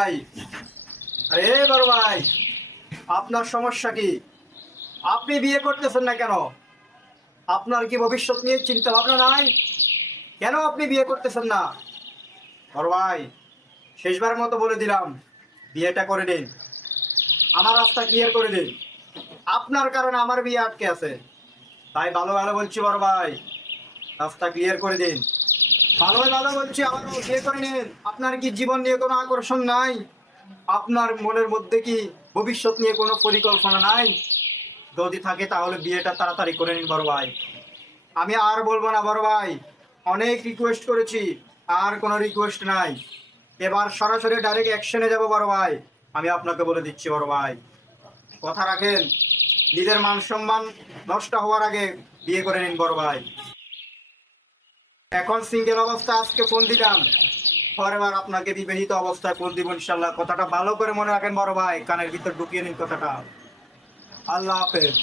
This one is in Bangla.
ভাই। আরে বড় ভাই, আপনার সমস্যা কি? আপনি বিয়ে করতেছেন না কেন? আপনার কি ভবিষ্যৎ নিয়ে চিন্তা ভাবনা নাই? কেন আপনি বিয়ে করতেছেন না? বড় ভাই, শেষবার মতো বলে দিলাম, বিয়েটা করে দিন। আমার রাস্তা ক্লিয়ার করে দিন। আপনার কারণে আমার বিয়ে আটকে আছে। তাই ভালো ভালো বলছি বড় ভাই, রাস্তা ক্লিয়ার করে দিন। ভালো ভালো বলছি, আমার বিয়ে করে নিন। আপনার কি জীবন নিয়ে কোনো আকর্ষণ নাই? আপনার মনের মধ্যে কি ভবিষ্যৎ নিয়ে কোনো পরিকল্পনা নাই? যদি থাকে তাহলে বিয়েটা তাড়াতাড়ি করে নিন বড় ভাই। আমি আর বলবো না বড় ভাই, অনেক রিকোয়েস্ট করেছি, আর কোনো রিকোয়েস্ট নাই। এবার সরাসরি ডাইরেক্ট অ্যাকশনে যাব বড় ভাই। আমি আপনাকে বলে দিচ্ছি বড় ভাই, কথা রাখেন। নিজের মান সম্মান নষ্ট হওয়ার আগে বিয়ে করে নিন বড় ভাই। এখন সিঙ্গেল অবস্থা আজকে ফোন দিলাম, পরের বার আপনাকে বিবাহিত অবস্থায় ফোন দিব ইনশাল্লাহ। কথাটা ভালো করে মনে রাখেন বড় ভাই, কানের ভিতর ঢুকিয়ে নিন কথাটা। আল্লাহ হাফেজ।